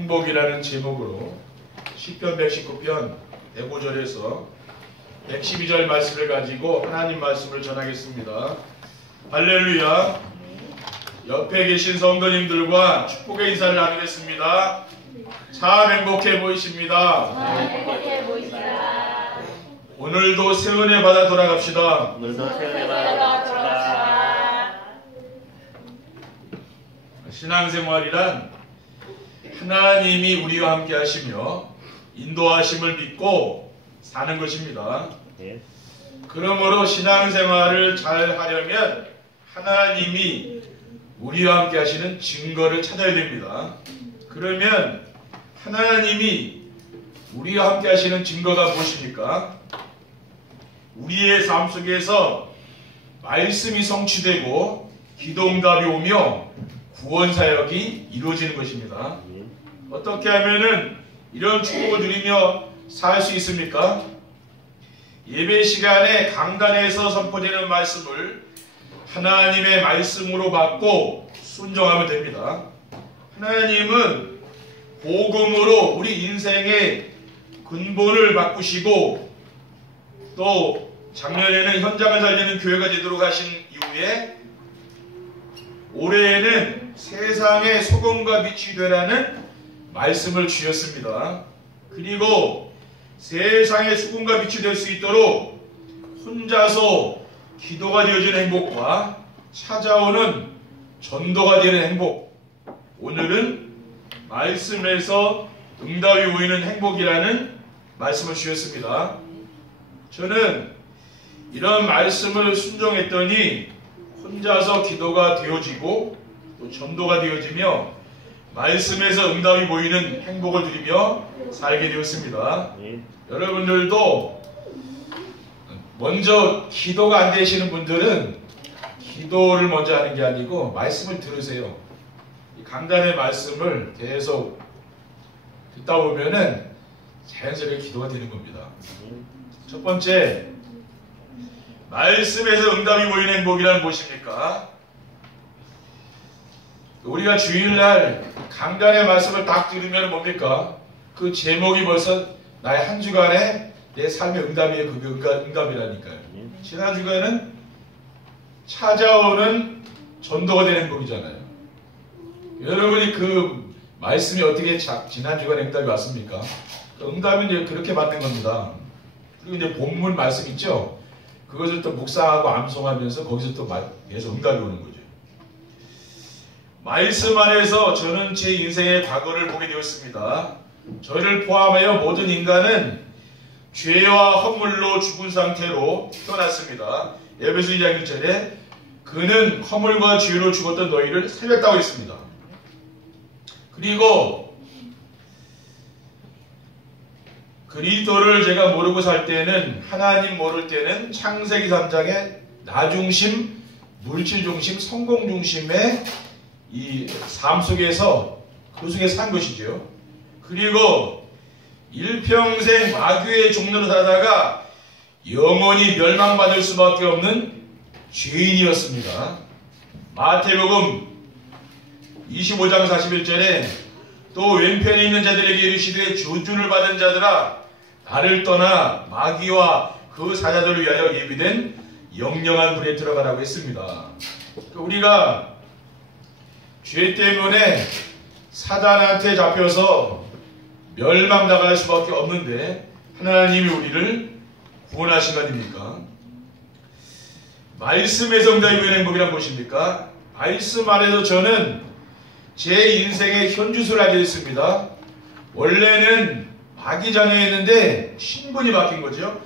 행복이라는 제목으로 시편 119편 105절에서 112절 말씀을 가지고 하나님 말씀을 전하겠습니다. 할렐루야. 옆에 계신 성도님들과 축복의 인사를 나누겠습니다. 참 행복해 보이십니다. 오늘도 새 은혜 받아 돌아갑시다. 신앙생활이란 하나님이 우리와 함께 하시며 인도하심을 믿고 사는 것입니다. 그러므로 신앙생활을 잘 하려면 하나님이 우리와 함께 하시는 증거를 찾아야 됩니다. 그러면 하나님이 우리와 함께 하시는 증거가 무엇입니까? 우리의 삶 속에서 말씀이 성취되고 기도응답이 오며 구원사역이 이루어지는 것입니다. 어떻게 하면은 이런 축복을 누리며 살 수 있습니까? 예배 시간에 강단에서 선포되는 말씀을 하나님의 말씀으로 받고 순종하면 됩니다. 하나님은 복음으로 우리 인생의 근본을 바꾸시고 또 작년에는 현장을 살리는 교회가 되도록 하신 이후에 올해에는 세상의 소금과 빛이 되라는 말씀을 주셨습니다. 그리고 세상의 소금과 빛이 될 수 있도록 혼자서 기도가 되어지는 행복과 찾아오는 전도가 되는 행복, 오늘은 말씀에서 응답이 보이는 행복이라는 말씀을 주셨습니다. 저는 이런 말씀을 순종했더니 혼자서 기도가 되어지고 또 전도가 되어지며 말씀에서 응답이 보이는 행복을 누리며 살게 되었습니다. 여러분들도 먼저 기도가 안 되시는 분들은 기도를 먼저 하는 게 아니고 말씀을 들으세요. 강단의 말씀을 계속 듣다 보면은 자연스럽게 기도가 되는 겁니다. 첫 번째, 말씀에서 응답이 보이는 행복이란 무엇입니까? 우리가 주일날 강단의 말씀을 딱 들으면 뭡니까? 그 제목이 벌써 나의 한 주간의 내 삶의 응답이에요. 그게 응답이라니까요. 지난 주간에는 찾아오는 전도가 되는 행복이잖아요. 여러분이 그 말씀이 어떻게 지난 주간에 응답이 왔습니까? 응답은 이제 그렇게 받는 겁니다. 그리고 이제 본문 말씀 있죠? 그것을 또 묵상하고 암송하면서 거기서 또 계속 응답이 오는 거죠. 말씀 안에서 저는 제 인생의 과거를 보게 되었습니다. 저를 포함하여 모든 인간은 죄와 허물로 죽은 상태로 태어났습니다. 에베소 2장 1절에 그는 허물과 죄로 죽었던 너희를 살렸다고 했습니다. 그리고 그리스도를 제가 모르고 살 때는, 하나님 모를 때는 창세기 3장의 나중심, 물질중심, 성공중심의 이 삶 속에서 그 속에 산 것이죠. 그리고 일평생 마귀의 종로로 살다가 영원히 멸망받을 수밖에 없는 죄인이었습니다. 마태복음 25장 41절에 또 왼편에 있는 자들에게 이르시되 조준을 받은 자들아 나를 떠나 마귀와 그 사자들을 위하여 예비된 영영한 불에 들어가라고 했습니다. 우리가 죄 때문에 사단한테 잡혀서 멸망당할 수밖에 없는데 하나님이 우리를 구원하신 거 아닙니까? 말씀에서 응답이 보이는 행복이란 무엇입니까? 말씀 안에서 저는 제 인생의 현주소를 알게 됐습니다. 원래는 마귀 자녀였는데 신분이 바뀐 거죠.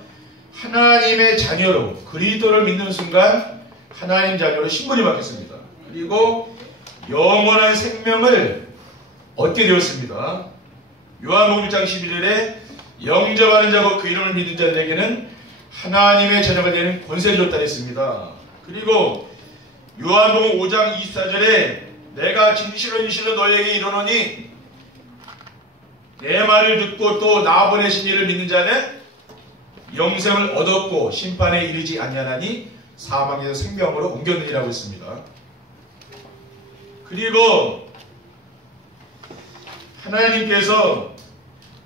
하나님의 자녀로, 그리스도를 믿는 순간 하나님 자녀로 신분이 바뀌었습니다. 그리고 영원한 생명을 얻게 되었습니다. 요한복음 1장 11절에 영접하는 자고 그 이름을 믿는 자들에게는 하나님의 자녀가 되는 권세를 줬다 했습니다. 그리고 요한복음 5장 24절에 내가 진실로 너희에게 이르노니 내 말을 듣고 또 나 보내신 이를 믿는 자는 영생을 얻었고 심판에 이르지 아니하나니 사망에서 생명으로 옮겨느니라고 했습니다. 그리고 하나님께서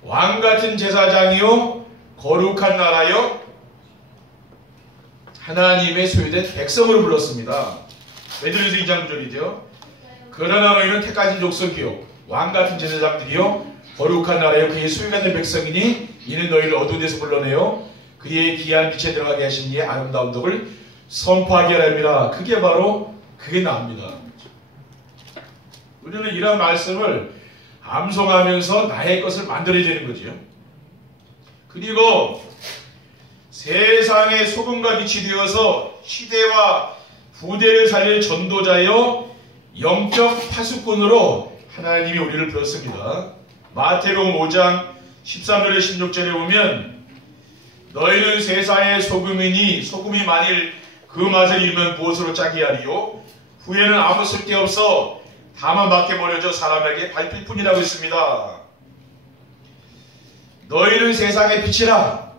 왕같은 제사장이요 거룩한 나라요 하나님의 소유된 백성으로 불렀습니다. 베드로전서 2장 9절이죠. 그러나 너희는 택하신 족속이요 왕같은 제사장들이요 거룩한 나라요 그의 소유가 된 백성이니 이는 너희를 어두운 데서 불러내요 그의 귀한 빛에 들어가게 하신 이의 아름다운 덕을 선포하게 하라 합니다. 그게 나옵니다. 우리는 이런 말씀을 암송하면서 나의 것을 만들어야 되는 거죠. 그리고 세상의 소금과 빛이 되어서 시대와 부대를 살릴 전도자여 영적 파수꾼으로 하나님이 우리를 불렀습니다. 마태복음 5장 13절에 16절에 보면 너희는 세상의 소금이니 소금이 만일 그 맛을 잃으면 무엇으로 짜게 하리요 후에는 아무 쓸데없어 다만 밖에 버려져 사람에게 밟힐 뿐이라고 했습니다. 너희는 세상의 빛이라.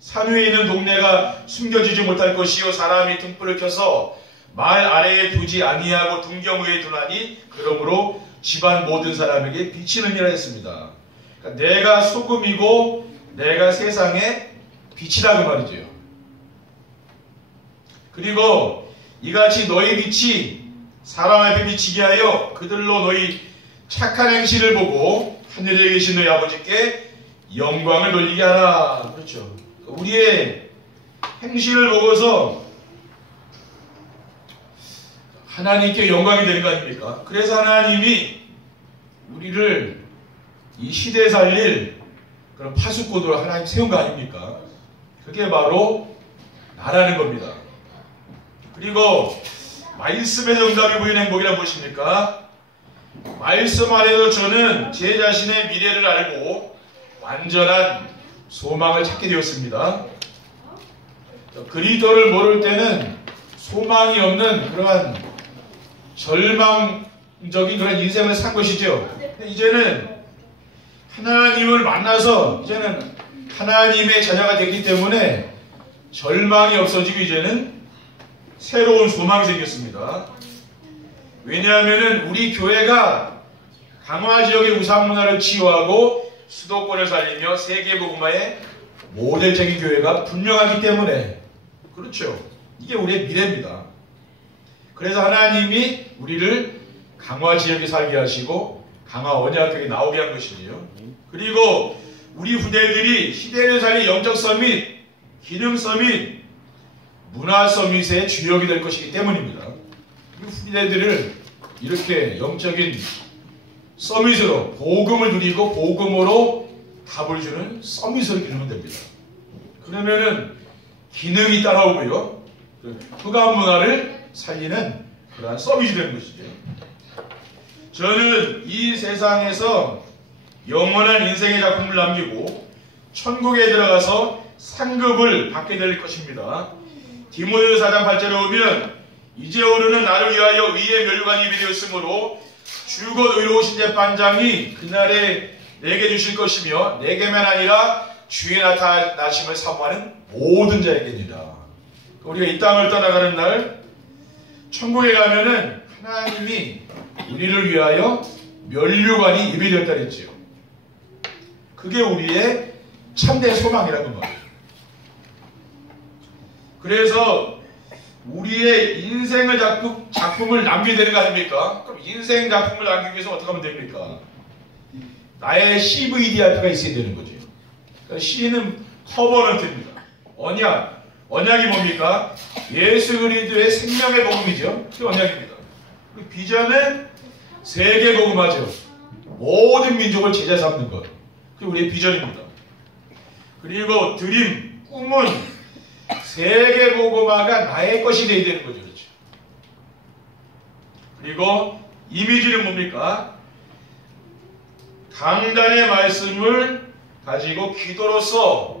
산 위에 있는 동네가 숨겨지지 못할 것이요 사람이 등불을 켜서 말 아래에 두지 아니하고 등경 위에 두나니 그러므로 집안 모든 사람에게 비치느니라 했습니다. 그러니까 내가 소금이고 내가 세상의 빛이라 그 말이죠. 그리고 이같이 너희 빛이 사람 앞에 비치게 하여 그들로 너희 착한 행실을 보고 하늘에 계신 너희 아버지께 영광을 돌리게 하라. 그렇죠. 우리의 행실을 보고서 하나님께 영광이 되는 거 아닙니까? 그래서 하나님이 우리를 이 시대에 살릴 그런 파수꾼으로 하나님 세운 거 아닙니까? 그게 바로 나라는 겁니다. 그리고 말씀의 정답이 보이는 행복이란 무엇입니까? 말씀 안에서 저는 제 자신의 미래를 알고 완전한 소망을 찾게 되었습니다. 그리스도를 모를 때는 소망이 없는 그러한 절망적인 그런 인생을 산 것이죠. 이제는 하나님을 만나서 이제는 하나님의 자녀가 됐기 때문에 절망이 없어지고 이제는 새로운 소망이 생겼습니다. 왜냐하면 우리 교회가 강화 지역의 우상문화를 치유하고 수도권을 살리며 세계복음화의 모델적인 교회가 분명하기 때문에 그렇죠. 이게 우리의 미래입니다. 그래서 하나님이 우리를 강화 지역에 살게 하시고 강화 언약교회에 나오게 한 것이에요. 그리고 우리 후대들이 시대를 살린 영적 서밋, 기능 서밋, 문화 서밋의 주역이 될 것이기 때문입니다. 우리 후대들을 이렇게 영적인 서밋으로 복음을 누리고 복음으로 답을 주는 서밋으로 기르면 됩니다. 그러면은 기능이 따라오고요. 흑암 문화를 살리는 그러한 서밋이 되는 것이죠. 저는 이 세상에서 영원한 인생의 작품을 남기고 천국에 들어가서 상급을 받게 될 것입니다. 디모데후서 4장 8절에 보면 이제 오르는 나를 위하여 의의 멸관이 예비되었으므로 주곧 의로우신 재판장이 그날에 내게 주실 것이며 내게만 아니라 주의 나타나심을 사모하는 모든 자에게니라. 우리가 이 땅을 떠나가는 날 천국에 가면은 하나님이 우리를 위하여 면류관이 예비되었다 그랬지요. 그게 우리의 참된 소망이라는 거예요. 그래서 우리의 인생을 작품을 남기게 되는 거 아닙니까? 그럼 인생 작품을 남기기 위해서 어떻게 하면 됩니까? 나의 CVDIP가 있어야 되는 거죠. 그러니까 C는 커버넌트입니다. 언약이 뭡니까? 예수 그리스도의 생명의 복음이죠. 그게 언약입니다. 비전은 세계 복음화죠. 모든 민족을 제자 삼는 것. 그게 우리의 비전입니다. 그리고 드림, 꿈은 세계 복음화가 나의 것이 되어야 되는 거죠. 그렇죠? 그리고 이미지는 뭡니까? 강단의 말씀을 가지고 기도로서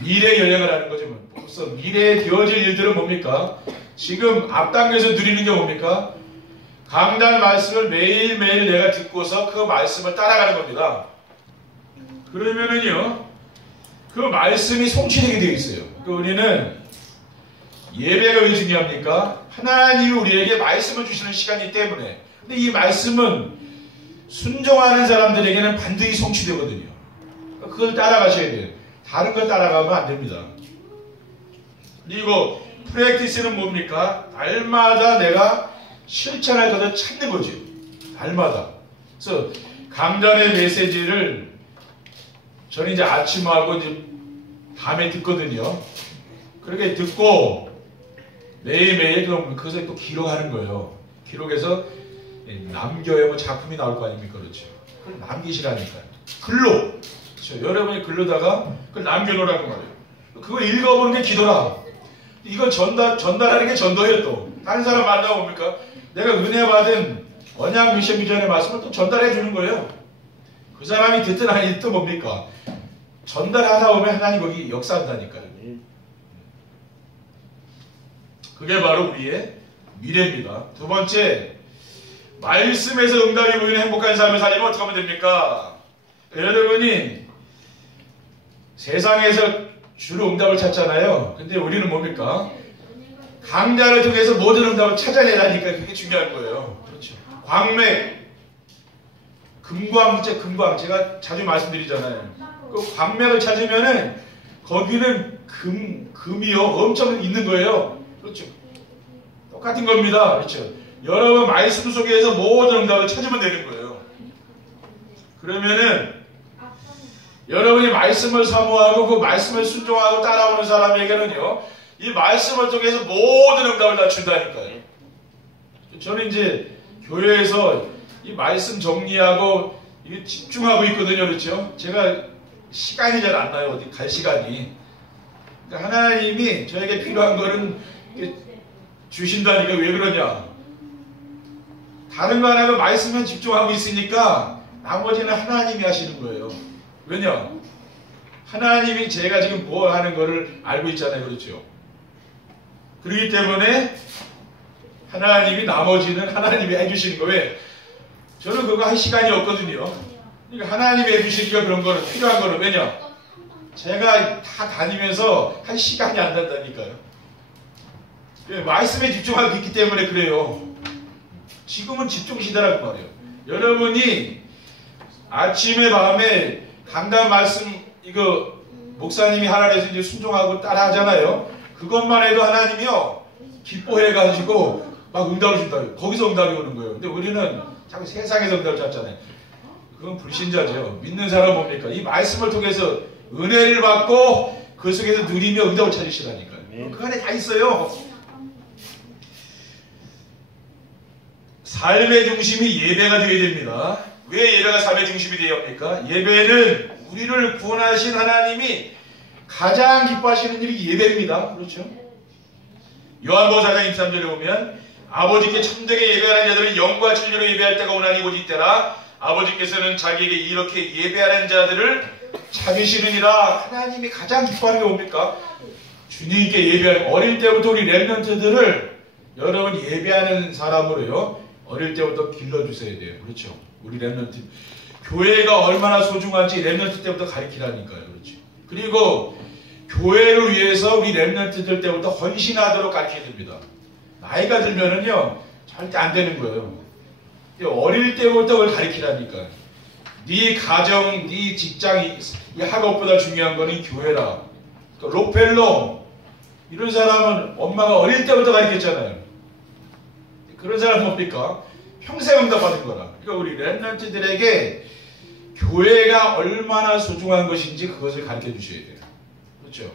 미래 여행을 하는 거죠. 벌써 미래에 되어질 일들은 뭡니까? 지금 앞당겨서 누리는 게 뭡니까? 강단 말씀을 매일매일 내가 듣고서 그 말씀을 따라가는 겁니다. 그러면은요, 그 말씀이 성취되게 되어 있어요. 우리는 예배가 왜 중요합니까? 하나님이 우리에게 말씀을 주시는 시간이기 때문에. 근데 이 말씀은 순종하는 사람들에게는 반드시 성취되거든요. 그걸 따라가셔야 돼요. 다른 걸 따라가면 안 됩니다. 그리고 프랙티스는 뭡니까? 날마다 내가 실천할 것을 찾는 거죠. 날마다. 그래서 강단의 메시지를 저는 이제 아침하고 이제 밤에 듣거든요. 그렇게 듣고 매일매일 그것을 또 기록하는 거예요. 기록해서 남겨야 뭐 작품이 나올 거 아닙니까? 그렇죠. 그걸 남기시라니까요. 글로. 그렇죠. 여러분이 글로다가 그걸 남겨놓으라고 말이에요. 그거 읽어보는 게 기도라. 이거 전달하는 게 전도예요 또. 다른 사람 만나면 뭡니까? 내가 은혜 받은 언약 미션 비전의 말씀을 또 전달해 주는 거예요. 그 사람이 듣든 아니 듣든 뭡니까? 전달하다 보면 하나님 거기 역사한다니까요. 그게 바로 우리의 미래입니다. 두 번째, 말씀에서 응답이 보이는 행복한 삶을 살려면 어떻게 하면 됩니까? 여러분이 세상에서 주로 응답을 찾잖아요. 근데 우리는 뭡니까? 강좌를 통해서 모든 응답을 찾아내라니까 그게 중요한 거예요. 그렇죠. 광맥, 금광, 제가 자주 말씀드리잖아요. 그 광맥을 찾으면은 거기는 금이요 엄청 있는 거예요. 그렇죠. 똑같은 겁니다. 그렇죠. 여러분 말씀 속에서 모든 응답을 찾으면 되는 거예요. 그러면은 여러분이 말씀을 사모하고 그 말씀을 순종하고 따라오는 사람에게는요, 이 말씀을 통해서 모든 응답을 다 준다니까요. 저는 이제 교회에서 이 말씀 정리하고 이게 집중하고 있거든요. 그렇죠? 제가 시간이 잘 안 나요. 어디 갈 시간이. 그러니까 하나님이 저에게 필요한 거는 주신다니까. 왜 그러냐? 다른 거 안 하고 말씀에 집중하고 있으니까 나머지는 하나님이 하시는 거예요. 왜냐? 하나님이 제가 지금 뭐 하는 거를 알고 있잖아요. 그렇죠? 그렇기 때문에 하나님이 나머지는 하나님이 해주시는 거예요. 왜? 저는 그거 할 시간이 없거든요. 그러니까 하나님이 해주시니까 그런 거는 필요한 거는 왜냐? 제가 다 다니면서 할 시간이 안 난다니까요. 말씀에 집중하고 있기 때문에 그래요. 지금은 집중 시대라고 말이에요. 여러분이 아침에 밤에 강단 말씀 이거 목사님이 하라 해서 이제 순종하고 따라 하잖아요. 그것만 해도 하나님이요 기뻐해가지고 막 응답을 준다고요. 거기서 응답이 오는 거예요. 근데 우리는 자꾸 세상에서 응답을 찾잖아요. 그건 불신자죠. 믿는 사람은 뭡니까? 이 말씀을 통해서 은혜를 받고 그 속에서 누리며 응답을 찾으시라니까요. 그 안에 다 있어요. 삶의 중심이 예배가 되어야 됩니다. 왜 예배가 삶의 중심이 되어야 합니까? 예배는 우리를 구원하신 하나님이 가장 기뻐하시는 일이 예배입니다. 그렇죠? 요한복음 4장 23절에 보면 아버지께 참되게 예배하는 자들은 영과 진리로 예배할 때가 오나니 곧 이때라. 아버지께서는 자기에게 이렇게 예배하는 자들을 찾으시느니라. 하나님이 가장 기뻐하는 게 뭡니까? 주님께 예배하는, 어릴 때부터 우리 렘넌트들을 여러분 예배하는 사람으로요 어릴 때부터 길러주셔야 돼요. 그렇죠? 우리 렘넌트 교회가 얼마나 소중한지 렘넌트 때부터 가르치라니까요. 그렇죠? 그리고 교회를 위해서 우리 렘넌트들 때부터 헌신하도록 가르쳐야 됩니다. 나이가 들면은요 절대 안 되는 거예요. 어릴 때부터 그걸 가르치라니까. 네 가정, 네 직장, 이 학업보다 중요한 거는 교회라. 록펠러 이런 사람은 엄마가 어릴 때부터 가르쳤잖아요. 그런 사람은 뭡니까? 평생 응답받은 거라. 그러니까 우리 렘넌트들에게 교회가 얼마나 소중한 것인지 그것을 가르쳐 주셔야 돼요. 그렇죠?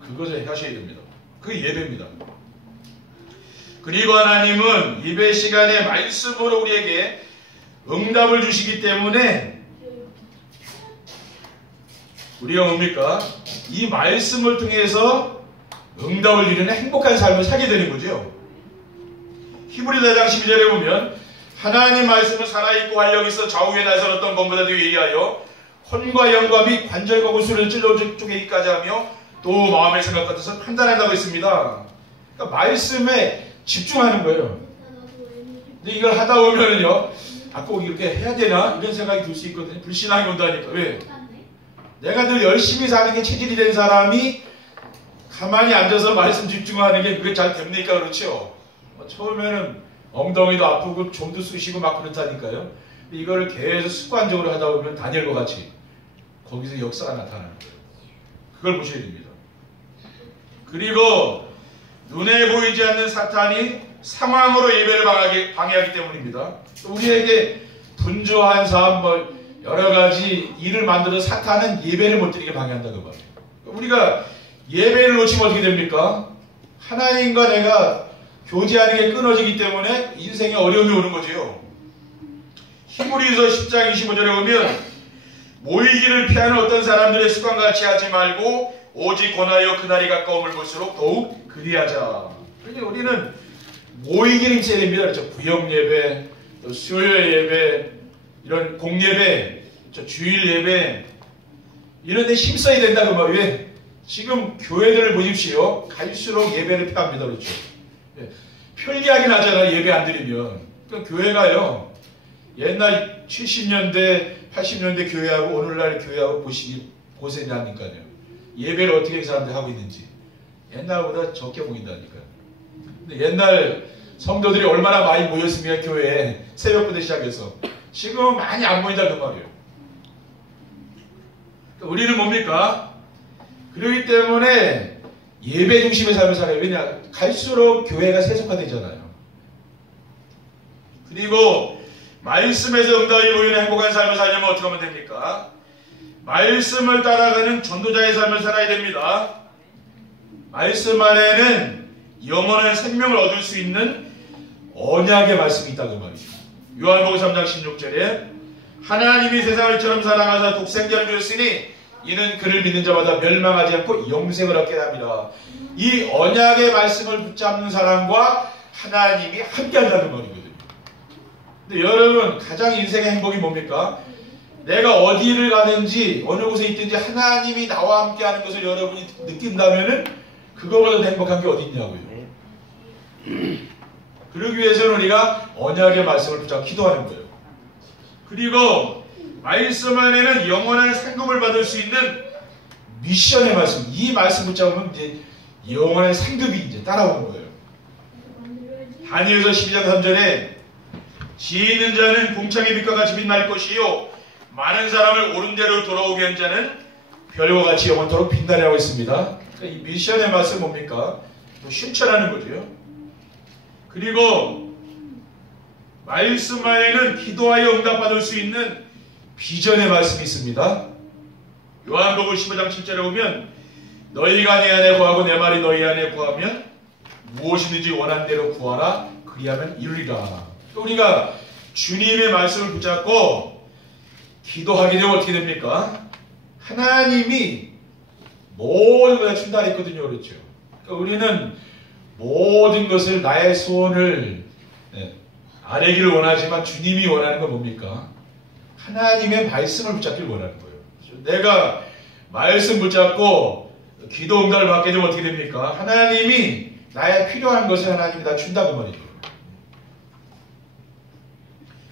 그것을 하셔야 됩니다. 그게 예배입니다. 그리고 하나님은 예배 시간에 말씀으로 우리에게 응답을 주시기 때문에 우리가 뭡니까? 이 말씀을 통해서 응답을 이루는 행복한 삶을 살게 되는 거죠. 히브리서 4장 12절에 보면 하나님 말씀은 살아있고 활력이 있어 좌우에 날설었던 것보다도 예리하여 혼과 영과 및 관절과 골수를 찔러 쪼개기까지 하며 또 마음의 생각 같아서 판단한다고 했습니다. 그러니까 말씀에 집중하는 거예요. 근데 이걸 하다 보면은요 꼭 이렇게 해야 되나? 이런 생각이 들 수 있거든요. 불신앙이 온다니까. 왜? 내가 늘 열심히 사는 게 체질이 된 사람이 가만히 앉아서 말씀 집중하는 게 그게 잘 됩니까? 그렇죠? 처음에는 엉덩이도 아프고 좀도 쑤시고 막 그렇다니까요. 이거를 계속 습관적으로 하다 보면 다니엘과 같이 거기서 역사가 나타나는 거예요. 그걸 보셔야 됩니다. 그리고 눈에 보이지 않는 사탄이 상황으로 예배를 방해하기 때문입니다. 우리에게 분주한 삶, 여러 가지 일을 만들어 사탄은 예배를 못 드리게 방해한다고 말이에요. 우리가 예배를 놓치면 어떻게 됩니까? 하나님과 내가 교제하는 게 끊어지기 때문에 인생에 어려움이 오는 거지요. 히브리서 10장 25절에 보면 모이기를 피하는 어떤 사람들의 습관같이 하지 말고 오직 권하여 그날이 가까움을 볼수록 더욱 그리하자. 그러니까 우리는 모이기를 해야 됩니다. 그렇죠? 구역 예배, 또 수요일 예배, 이런 공예배, 주일 예배 이런 데 힘써야 된다는 말이에요. 지금 교회들을 보십시오. 갈수록 예배를 피합니다. 그렇죠? 편리하긴 하잖아요. 예배 안 드리면. 그러니까 교회가요. 옛날 70년대, 80년대 교회하고 오늘날 교회하고 보시기 고생이 하니까요. 예배를 어떻게 사람들이 하고 있는지 옛날보다 적게 보인다니까요. 근데 옛날 성도들이 얼마나 많이 모였으면 교회에 새벽부터 시작해서 지금은 많이 안 모인다 그 말이에요. 우리는 뭡니까? 그렇기 때문에 예배 중심의 삶을 살아요. 왜냐? 갈수록 교회가 세속화되잖아요. 그리고 말씀에서 응답이 보이는 행복한 삶을 살려면 어떻게 하면 됩니까? 말씀을 따라가는 전도자의 삶을 살아야 됩니다. 말씀 안에는 영원한 생명을 얻을 수 있는 언약의 말씀이 있다고 말이죠. 요한복음 3장 16절에 하나님이 세상을 이처럼 사랑하사 독생자를 주셨으니 이는 그를 믿는 자마다 멸망하지 않고 영생을 얻게 합니다. 이 언약의 말씀을 붙잡는 사람과 하나님이 함께 한다는 말이거든요. 근데 여러분 가장 인생의 행복이 뭡니까? 내가 어디를 가든지 어느 곳에 있든지 하나님이 나와 함께 하는 것을 여러분이 느낀다면은 그거보다 더 행복한 게 어디 있냐고요. 그러기 위해서는 우리가 언약의 말씀을 붙잡고 기도하는 거예요. 그리고 말씀 안에는 영원한 상급을 받을 수 있는 미션의 말씀, 이 말씀 붙잡으면 이제 영원한 상급이 이제 따라오는 거예요. 다니엘서 12장 3절에 지혜 있는 자는 공창의 빛과 같이 빛날 것이요 많은 사람을 옳은 대로 돌아오게 한 자는 별과 같이 영원토록 빛나리라고 했습니다. 그러니까 이 미션의 말씀 뭡니까? 실천하는 거죠. 그리고 말씀 안에는 기도하여 응답받을 수 있는 비전의 말씀이 있습니다. 요한복음 15장 7절에 보면 너희가 내 안에 구하고 내 말이 너희 안에 구하면 무엇이든지 원하는 대로 구하라 그리하면 이루리라. 우리가 주님의 말씀을 붙잡고 기도하게 되면 어떻게 됩니까? 하나님이 모든 것을 준다 했거든요. 그렇죠? 그러니까 우리는 모든 것을 나의 소원을 아뢰기를 원하지만 주님이 원하는 건 뭡니까? 하나님의 말씀을 붙잡기를 원하는 거예요. 내가 말씀 붙잡고 기도 응답을 받게 되면 어떻게 됩니까? 하나님이 나의 필요한 것을 하나님이 다 준다고 말이죠.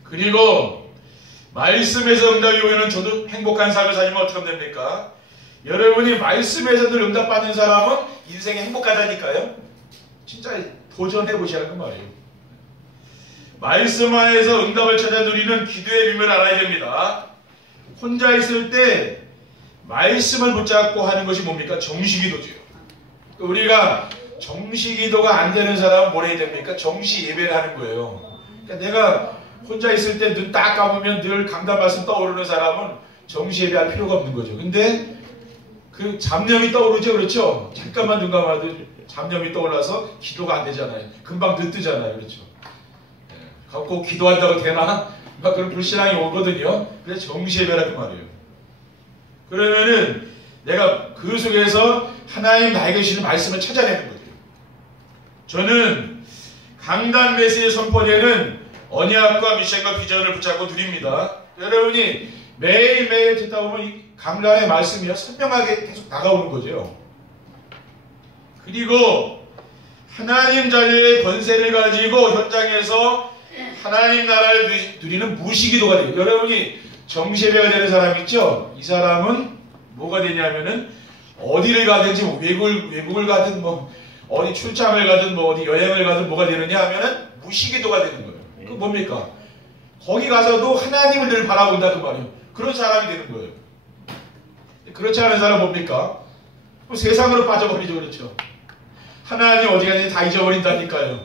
그리고 말씀에서 응답이 오면 저도 행복한 삶을 살면 어떻게 하면 됩니까? 여러분이 말씀에서 늘 응답받는 사람은 인생이 행복하다니까요. 진짜 도전해 보시라는 그 말이에요. 말씀 안에서 응답을 찾아 누리는 기도의 비밀을 알아야 됩니다. 혼자 있을 때 말씀을 붙잡고 하는 것이 뭡니까? 정시기도죠. 우리가 정시기도가 안 되는 사람은 뭘 해야 됩니까? 정시 예배를 하는 거예요. 그러니까 내가 혼자 있을 때 눈 딱 감으면 늘 강단 말씀 떠오르는 사람은 정시 예배할 필요가 없는 거죠. 근데 그 잡념이 떠오르죠. 그렇죠? 잠깐만 눈 감아도 잡념이 떠올라서 기도가 안 되잖아요. 금방 눈 뜨잖아요. 그렇죠? 갖고 기도한다고 되나? 막 그런 불신앙이 오거든요. 그래서 정시 예배라 그 말이에요. 그러면은 내가 그 속에서 하나님 나에게 주시는 말씀을 찾아내는 거죠. 저는 강단 메시지 선포되는 언약과 미션과 비전을 붙잡고 드립니다. 여러분이 매일매일 듣다 보면 이 강단의 말씀이 선명하게 계속 다가오는 거죠. 그리고 하나님 자리의 권세를 가지고 현장에서 하나님 나라를 누리는 무시기도가 돼요. 여러분이 정시예배가 되는 사람 있죠? 이 사람은 뭐가 되냐면은 어디를 가든지 뭐 외국을 가든 뭐 어디 출장을 가든 뭐 어디 여행을 가든 뭐가 되느냐 하면은 무시기도가 되는 거예요. 그 뭡니까? 거기 가서도 하나님을 늘 바라본다 그 말이에요. 그런 사람이 되는 거예요. 그렇지 않은 사람은 뭡니까? 세상으로 빠져버리죠. 그렇죠. 하나님 어디 가든지 다 잊어버린다니까요.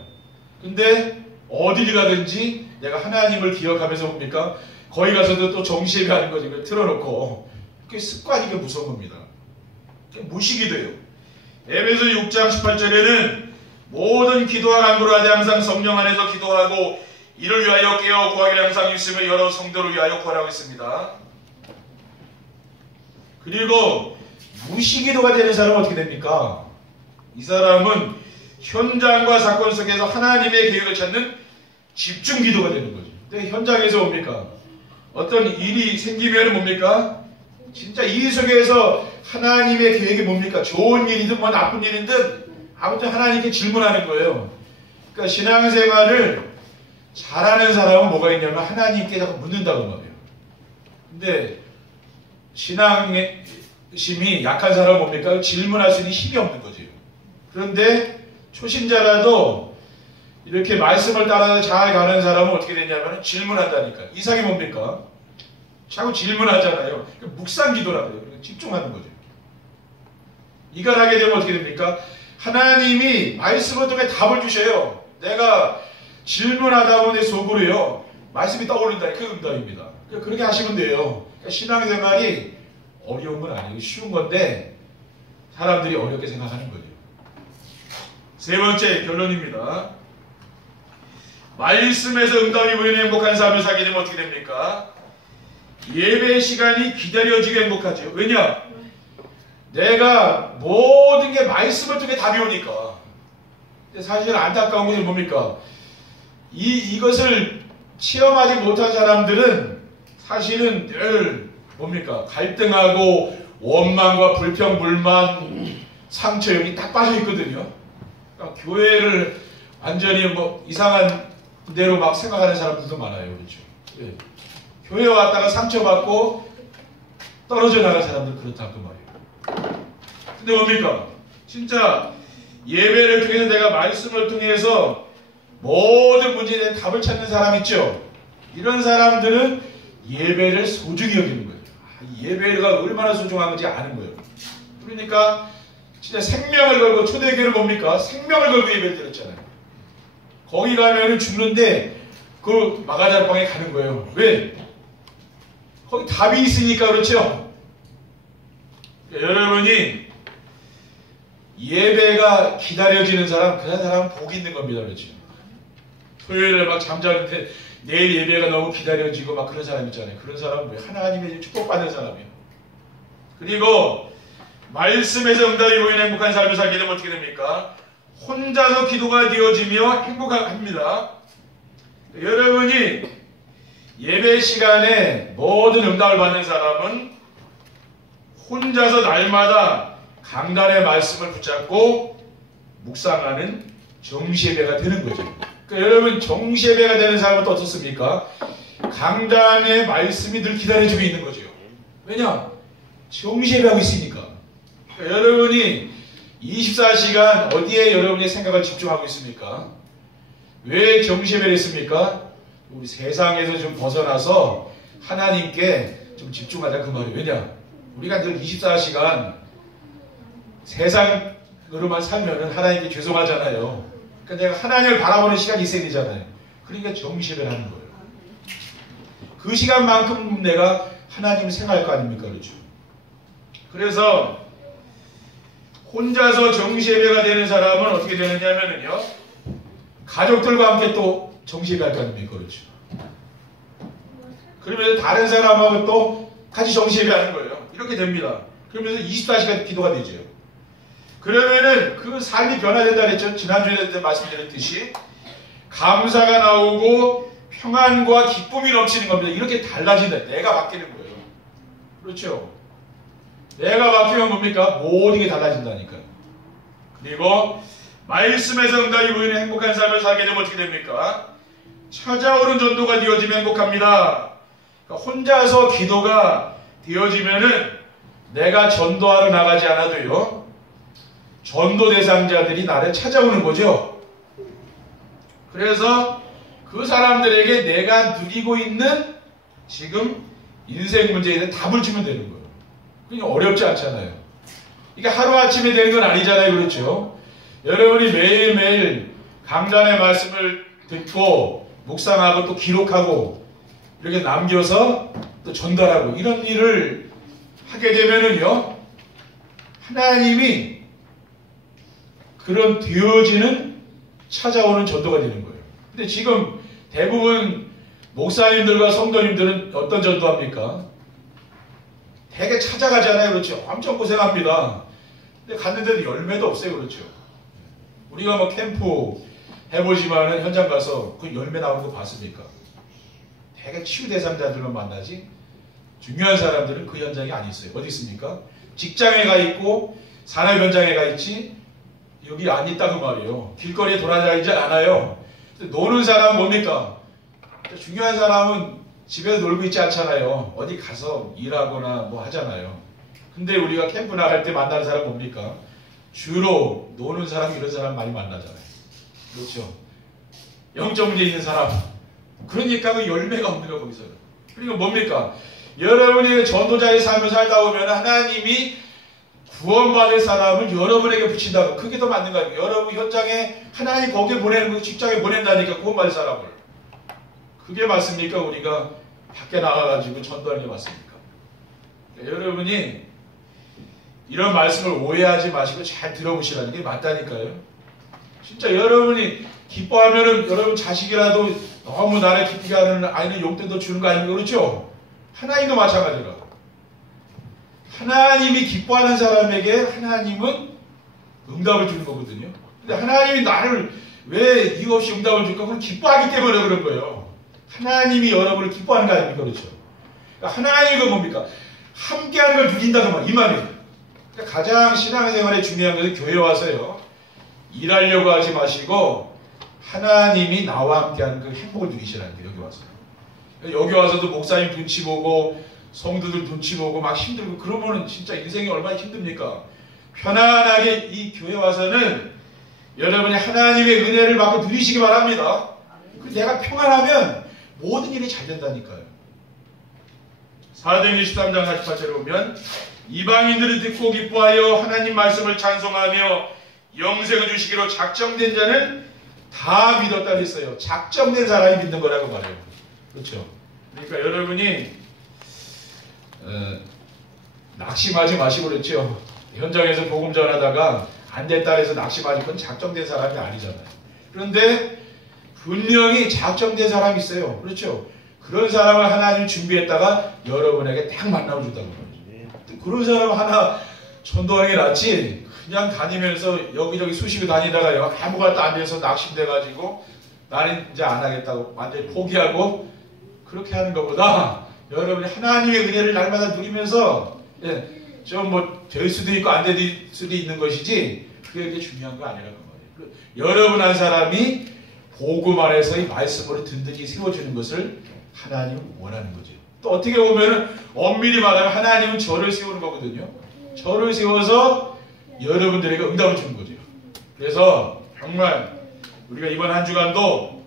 근데 어딜 가든지 내가 하나님을 기억하면서 뭡니까? 거기 가서도 또 정시예배하는 거지. 그걸 틀어놓고. 그게 습관이 게 무서운 겁니다. 무식이 돼요. 에베소 6장 18절에는 모든 기도와 간구를 하되 항상 성령 안에서 기도하고 이를 위하여 깨어 구하기를 항상 있으며 여러 성도를 위하여 구하라고 했습니다. 그리고 무시기도가 되는 사람은 어떻게 됩니까? 이 사람은 현장과 사건 속에서 하나님의 계획을 찾는 집중기도가 되는 거죠. 근데 현장에서 뭡니까? 어떤 일이 생기면 뭡니까? 진짜 이 속에서 하나님의 계획이 뭡니까? 좋은 일이든 뭐 나쁜 일이든 아무튼 하나님께 질문하는 거예요. 그러니까 신앙생활을 잘하는 사람은 뭐가 있냐면 하나님께 자꾸 묻는다고 말이에요. 근데 신앙심이 약한 사람은 뭡니까? 질문할 수 있는 힘이 없는 거죠. 그런데 초신자라도 이렇게 말씀을 따라서 잘 가는 사람은 어떻게 되냐면 질문한다니까. 이상이 뭡니까? 자꾸 질문하잖아요. 묵상 기도라고 해요. 집중하는 거죠. 이걸 하게 되면 어떻게 됩니까? 하나님이 말씀을 통해 답을 주셔요. 내가 질문하다 보니 속으로요. 말씀이 떠오른다. 그 응답입니다. 그렇게 하시면 돼요. 신앙생활이 어려운 건 아니에요. 쉬운 건데 사람들이 어렵게 생각하는 거예요. 세 번째 결론입니다. 말씀에서 응답이 보이는 행복한 삶을 살게 되면 어떻게 됩니까? 예배 시간이 기다려지게 행복하죠. 왜냐? 내가 모든 게 말씀을 통해 답이 오니까. 근데 사실 안타까운 것은 뭡니까? 이것을 체험하지 못한 사람들은 사실은 늘 뭡니까? 갈등하고 원망과 불평, 불만, 상처 여기 딱 빠져 있거든요. 그러니까 교회를 완전히 뭐 이상한 대로 막 생각하는 사람들도 많아요. 그렇죠? 예. 교회 왔다가 상처받고 떨어져 나간 사람들 그렇다 그 말이에요. 근데 뭡니까? 진짜 예배를 통해서 내가 말씀을 통해서 모든 문제에 대한 답을 찾는 사람 있죠? 이런 사람들은 예배를 소중히 여기는 거예요. 예배가 얼마나 소중한 건지 아는 거예요. 그러니까 진짜 생명을 걸고 초대교회를 뭡니까? 생명을 걸고 예배를 드렸잖아요. 거기 가면은 죽는데 그 마가다락방에 가는 거예요. 왜? 거기 답이 있으니까 그렇죠? 여러분이 예배가 기다려지는 사람, 그 사람은 복이 있는 겁니다. 그렇죠? 토요일에 막 잠자는데 내일 예배가 너무 기다려지고 막 그런 사람 있잖아요. 그런 사람은 왜 하나님의 축복받는 사람이에요. 그리고 말씀에서 응답이 보이는 행복한 삶을 살게 되면 어떻게 됩니까? 혼자서 기도가 되어지며 행복합니다. 여러분이 예배 시간에 모든 응답을 받는 사람은 혼자서 날마다 강단의 말씀을 붙잡고 묵상하는 정시예배가 되는 거죠. 그러니까 여러분 정시예배가 되는 사람은 또 어떻습니까? 강단의 말씀이 늘 기다려주고 있는 거죠. 왜냐? 정시예배하고 있으니까. 그러니까 여러분이 24시간 어디에 여러분의 생각을 집중하고 있습니까? 왜 정시예배를 했습니까? 우리 세상에서 좀 벗어나서 하나님께 좀 집중하자 그 말이에요. 왜냐? 우리가 늘 24시간 세상으로만 살면은 하나님께 죄송하잖아요. 그러니까 내가 하나님을 바라보는 시간이 있어야 되잖아요. 그러니까 정시예배를 하는 거예요. 그 시간만큼 내가 하나님을 생각할 거 아닙니까? 그렇죠? 그래서 혼자서 정시예배가 되는 사람은 어떻게 되느냐면요. 가족들과 함께 또 정시예배할 거 아닙니까? 그렇죠? 그러면서 다른 사람하고 또 같이 정시예배하는 거예요. 이렇게 됩니다. 그러면서 24시간 기도가 되죠. 그러면은 그 삶이 변화된다 그랬죠. 지난주에 말씀드렸듯이 감사가 나오고 평안과 기쁨이 넘치는 겁니다. 이렇게 달라진다. 내가 바뀌는 거예요. 그렇죠? 내가 바뀌면 뭡니까? 모든 게 달라진다니까요. 그리고 말씀에서 응답이 보이는 행복한 삶을 살게 되면 어떻게 됩니까? 찾아오는 전도가 되어지면 행복합니다. 그러니까 혼자서 기도가 되어지면은 내가 전도하러 나가지 않아도요. 전도 대상자들이 나를 찾아오는 거죠. 그래서 그 사람들에게 내가 누리고 있는 지금 인생 문제에 대한 답을 주면 되는 거예요. 그러니까 어렵지 않잖아요. 이게 하루아침에 되는 건 아니잖아요. 그렇죠? 여러분이 매일매일 강단의 말씀을 듣고 묵상하고 또 기록하고 이렇게 남겨서 또 전달하고 이런 일을 하게 되면은요, 하나님이 그런 되어지는 찾아오는 전도가 되는 거예요. 근데 지금 대부분 목사님들과 성도님들은 어떤 전도합니까? 되게 찾아가잖아요. 그렇죠? 엄청 고생합니다. 근데 갔는데도 열매도 없어요. 그렇죠? 우리가 뭐 캠프 해보지만은 현장 가서 그 열매 나오는 거 봤습니까? 되게 치유 대상자들만 만나지 중요한 사람들은 그 현장에 안 있어요. 어디 있습니까? 직장에 가 있고 산업 현장에 가 있지 여기 안 있다고 말이에요. 길거리에 돌아다니지 않아요. 노는 사람은 뭡니까? 중요한 사람은 집에서 놀고 있지 않잖아요. 어디 가서 일하거나 뭐 하잖아요. 근데 우리가 캠프 나갈 때 만나는 사람 뭡니까? 주로 노는 사람, 이런 사람 많이 만나잖아요. 그렇죠? 영적 문제 있는 사람. 그러니까 그 열매가 없는 거예요, 거기서. 그러니까 뭡니까? 여러분이 전도자의 삶을 살다 보면 하나님이 구원받을 사람을 여러분에게 붙인다고. 그게 더 맞는 거예요. 여러분 현장에 하나님 거기에 보내는 거, 직장에 보낸다니까, 구원받을 사람을. 그게 맞습니까? 우리가 밖에 나가가지고 전도하는 게 맞습니까? 그러니까 여러분이 이런 말씀을 오해하지 마시고 잘 들어보시라는 게 맞다니까요. 진짜 여러분이 기뻐하면은 여러분 자식이라도 너무 나를 기쁘게 하는 아이는 용돈도 주는 거 아닙니까? 그렇죠? 하나님도 마찬가지라. 하나님이 기뻐하는 사람에게 하나님은 응답을 주는 거거든요. 근데 하나님이 나를 왜 이유 없이 응답을 줄까? 그건 기뻐하기 때문에 그런 거예요. 하나님이 여러분을 기뻐하는 거 아닙니까? 그렇죠? 그러니까 하나님은 뭡니까? 함께하는 걸 누린다는 말, 이 말이에요. 그러니까 가장 신앙생활에 중요한 것은 교회 와서요, 일하려고 하지 마시고 하나님이 나와 함께하는 그 행복을 누리시라는 거예요. 여기 와서. 여기 와서도 목사님 눈치 보고 성도들 눈치 보고 막 힘들고 그러면은 진짜 인생이 얼마나 힘듭니까? 편안하게 이 교회 와서는 여러분이 하나님의 은혜를 받고 누리시기 바랍니다. 내가 평안하면 모든 일이 잘 된다니까요. 사도행전 13장 48절에 보면 이방인들이 듣고 기뻐하여 하나님 말씀을 찬송하며 영생을 주시기로 작정된 자는 다 믿었다 했어요. 작정된 사람이 믿는 거라고 말해요. 그렇죠? 그러니까 여러분이 낙심하지 마시고 그랬죠. 현장에서 복음 전하다가 안 됐다 해서 낙심하지, 그건 작정된 사람이 아니잖아요. 그런데 분명히 작정된 사람이 있어요. 그렇죠? 그런 사람을 하나님 준비했다가 여러분에게 딱 만나고 준다고 말이죠. 그런 사람 하나 전도하는 게 낫지, 그냥 다니면서 여기저기 쑤시고 다니다가 아무것도 안 돼서 낙심돼가지고 나는 이제 안 하겠다고 완전히 포기하고 그렇게 하는 것보다 여러분이 하나님의 은혜를 날마다 누리면서 좀 뭐 될 수도 있고 안 될 수도 있는 것이지 그게 중요한 거 아니라고 말이에요. 여러분 한 사람이 복음 안에서 이 말씀으로 든든히 세워주는 것을 하나님은 원하는 거죠. 또 어떻게 보면 엄밀히 말하면 하나님은 저를 세우는 거거든요. 저를 세워서 여러분들에게 응답을 주는 거죠. 그래서 정말 우리가 이번 한 주간도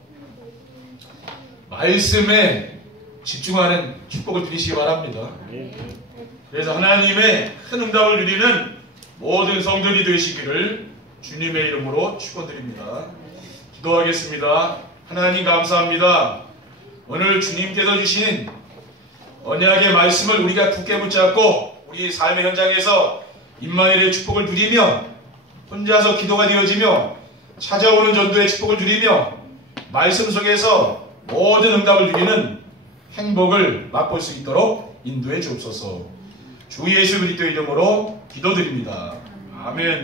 말씀에 집중하는 축복을 드리시기 바랍니다. 그래서 하나님의 큰 응답을 누리는 모든 성도들이 되시기를 주님의 이름으로 축원드립니다. 기도하겠습니다. 하나님 감사합니다. 오늘 주님께서 주신 언약의 말씀을 우리가 굳게 붙잡고 우리 삶의 현장에서 임마누엘의 축복을 누리며 혼자서 기도가 되어지며 찾아오는 전도의 축복을 누리며 말씀 속에서 모든 응답을 누리는 행복을 맛볼 수 있도록 인도해 주옵소서. 주 예수 그리스도 이름으로 기도드립니다. 아멘.